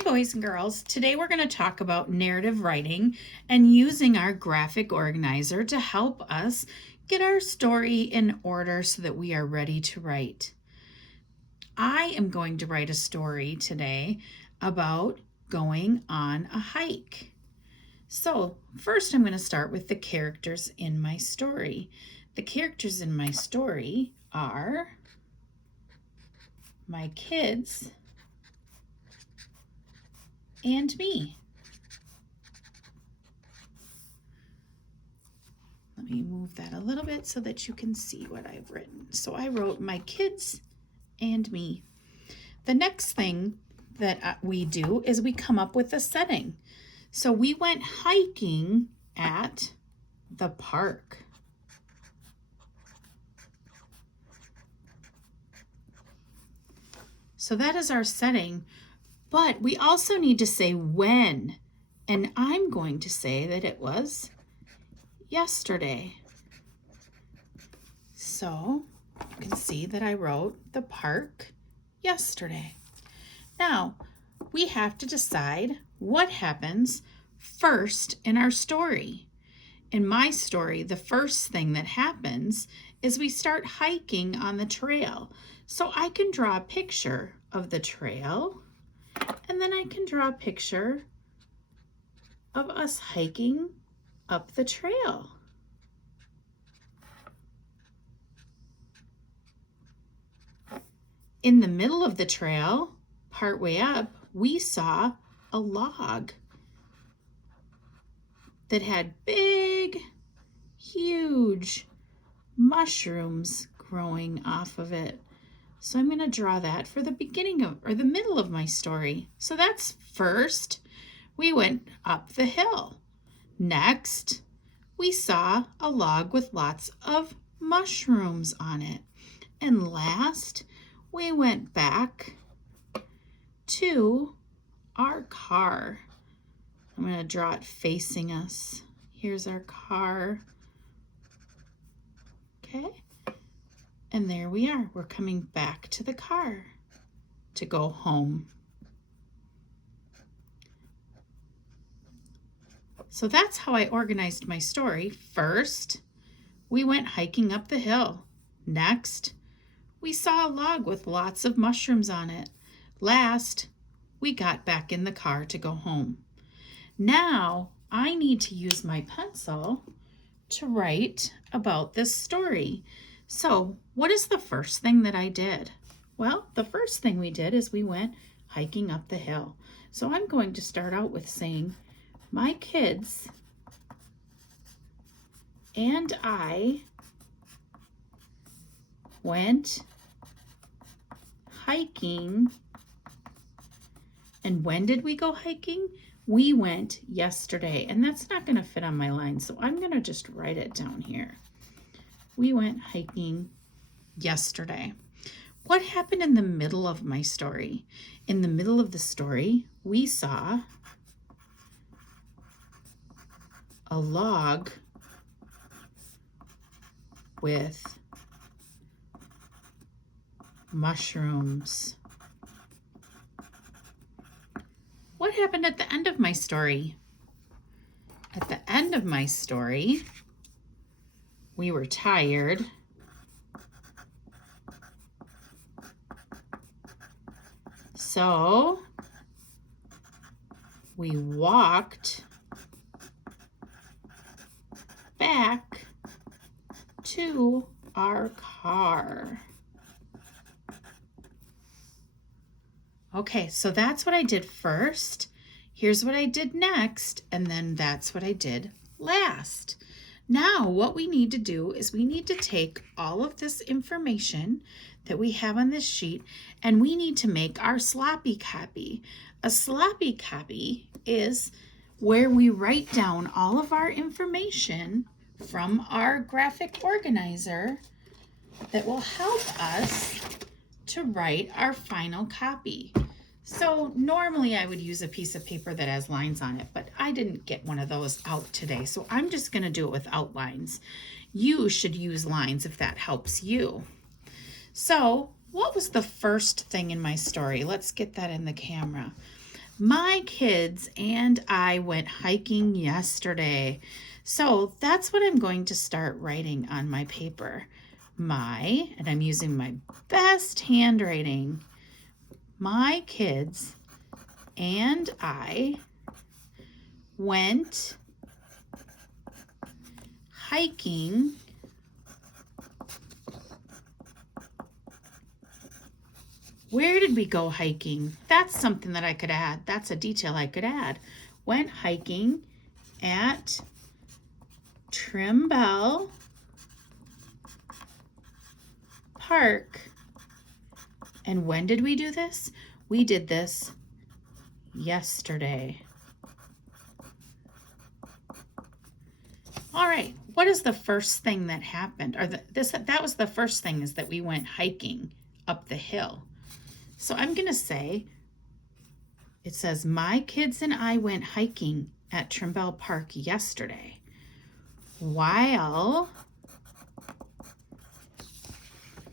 Hi, boys and girls. Today we're going to talk about narrative writing and using our graphic organizer to help us get our story in order so that we are ready to write. I am going to write a story today about going on a hike. So, first I'm going to start with the characters in my story. The characters in my story are my kids and me. Let me move that a little bit so that you can see what I've written. So I wrote my kids and me. The next thing that we do is we come up with a setting. So we went hiking at the park. So that is our setting, but we also need to say when, and I'm going to say that it was yesterday. So you can see that I wrote the park yesterday. Now we have to decide what happens first in our story. In my story, the first thing that happens is we start hiking on the trail. So I can draw a picture of the trail, and then I can draw a picture of us hiking up the trail. In the middle of the trail, partway up, we saw a log that had big, huge mushrooms growing off of it. So I'm going to draw that for the beginning of, or the middle of my story. So that's first, we went up the hill. Next, we saw a log with lots of mushrooms on it. And last, we went back to our car. I'm going to draw it facing us. Here's our car. Okay. And there we are. We're coming back to the car to go home. So that's how I organized my story. First, we went hiking up the hill. Next, we saw a log with lots of mushrooms on it. Last, we got back in the car to go home. Now, I need to use my pencil to write about this story. So, what is the first thing that I did? Well, the first thing we did is we went hiking up the hill. So I'm going to start out with saying, my kids and I went hiking. And when did we go hiking? We went yesterday, and that's not going to fit on my line, so I'm going to just write it down here. We went hiking yesterday. What happened in the middle of my story? In the middle of the story, we saw a log with mushrooms. What happened at the end of my story? At the end of my story, we were tired. So we walked back to our car. Okay, so that's what I did first. Here's what I did next, and then that's what I did last. Now, what we need to do is we need to take all of this information that we have on this sheet, and we need to make our sloppy copy. A sloppy copy is where we write down all of our information from our graphic organizer that will help us to write our final copy. So normally I would use a piece of paper that has lines on it, but I didn't get one of those out today, so I'm just going to do it without lines. You should use lines if that helps you. So what was the first thing in my story? Let's get that in the camera. My kids and I went hiking yesterday. So that's what I'm going to start writing on my paper. And I'm using my best handwriting. My kids and I went hiking Where did we go hiking? That's something that I could add. That's a detail I could add. Went hiking at Trimble Park. And when did we do this? We did this yesterday. All right, what is the first thing that happened? That was the first thing, is that we went hiking up the hill. So I'm gonna say, it says, my kids and I went hiking at Trimble Park yesterday. While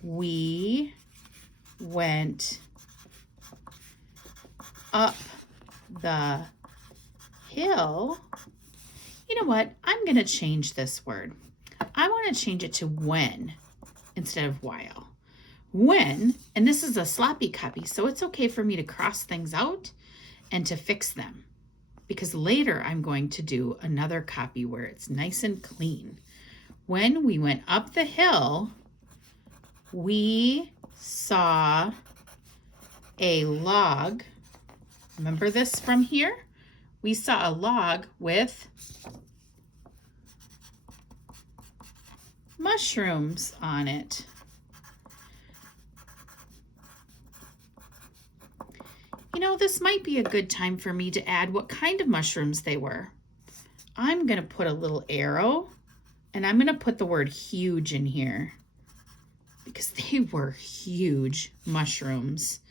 we went up the hill. You know what? I'm going to change this word. I want to change it to when instead of while. When, and this is a sloppy copy, so it's okay for me to cross things out and to fix them, because later I'm going to do another copy where it's nice and clean. When we went up the hill, we saw a log. Remember this from here? We saw a log with mushrooms on it. You know, this might be a good time for me to add what kind of mushrooms they were. I'm going to put a little arrow, and I'm going to put the word huge in here, because they were huge mushrooms.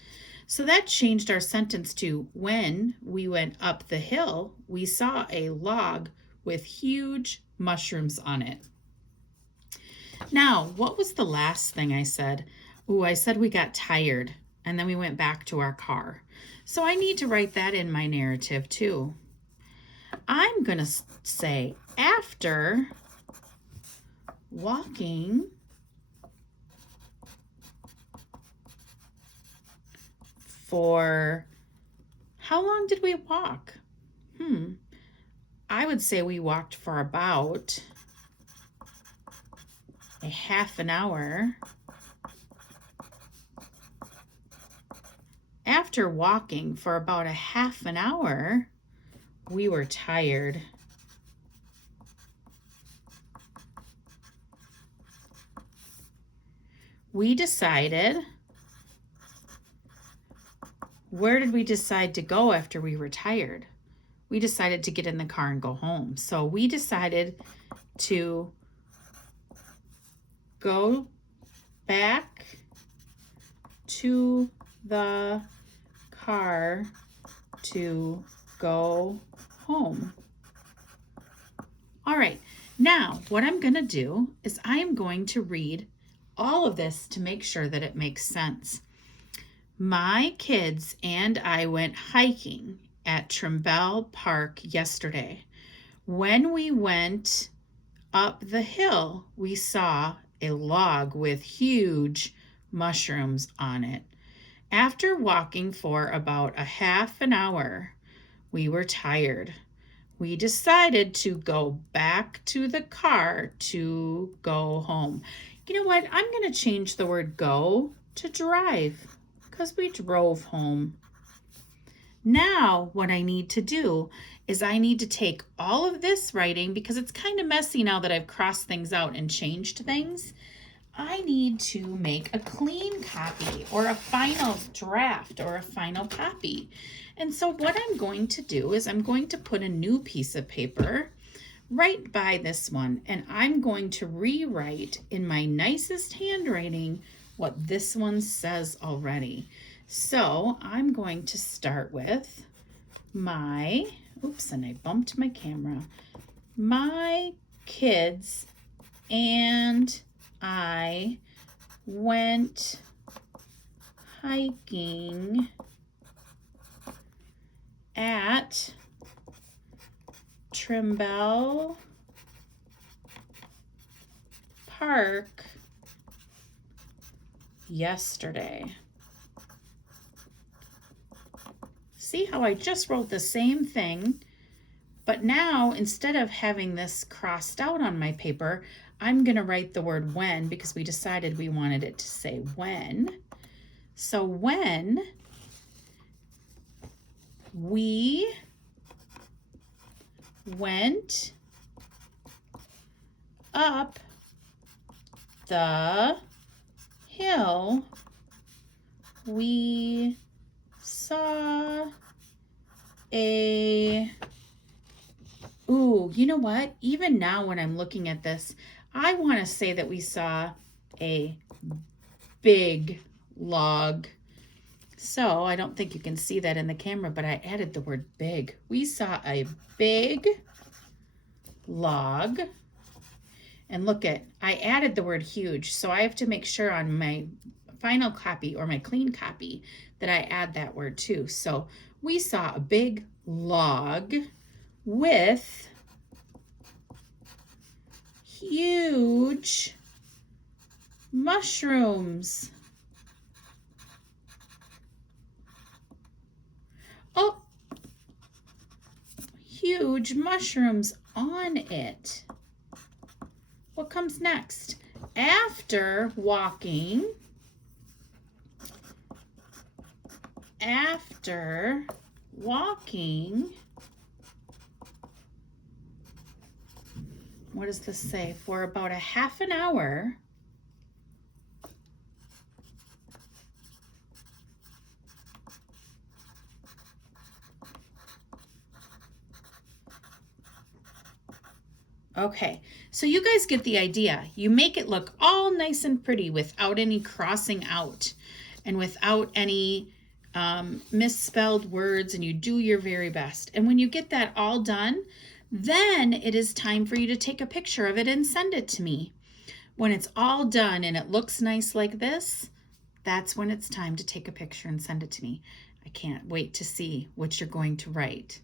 So that changed our sentence to, when we went up the hill, we saw a log with huge mushrooms on it. Now, what was the last thing I said? I said we got tired, and then we went back to our car. So I need to write that in my narrative too. I'm going to say, after walking for, how long did we walk? I would say we walked for about a half an hour. After walking for about a half an hour, we were tired. We decided, where did we decide to go after we were tired? We decided to get in the car and go home. So we decided to go back to the car to go home. All right, now what I'm going to do is I am going to read all of this to make sure that it makes sense. My kids and I went hiking at Trimble Park yesterday. When we went up the hill, we saw a log with huge mushrooms on it. After walking for about a half an hour, we were tired. We decided to go back to the car to go home. You know what? I'm going to change the word go to drive, because we drove home. Now what I need to do is I need to take all of this writing, because it's kind of messy now that I've crossed things out and changed things. I need to make a clean copy, or a final draft, or a final copy. And so what I'm going to do is I'm going to put a new piece of paper right by this one, and I'm going to rewrite in my nicest handwriting what this one says already. So I'm going to start with my, and I bumped my camera. My kids and I went hiking at Trimble Park yesterday. See how I just wrote the same thing, but now instead of having this crossed out on my paper, I'm going to write the word when because we decided we wanted it to say when. So when we went up the hill, we saw a, ooh, you know what? Even now when I'm looking at this, I want to say that we saw a big log. So I don't think you can see that in the camera, but I added the word big. We saw a big log. And look at, I added the word huge. So I have to make sure on my final copy or my clean copy that I add that word too. So we saw a big log with huge mushrooms. Oh, huge mushrooms on it. What comes next? After walking, what does this say? For about a half an hour, okay, so you guys get the idea. You make it look all nice and pretty without any crossing out and without any misspelled words, and you do your very best. And when you get that all done, then it is time for you to take a picture of it and send it to me. When it's all done and it looks nice like this, that's when it's time to take a picture and send it to me. I can't wait to see what you're going to write.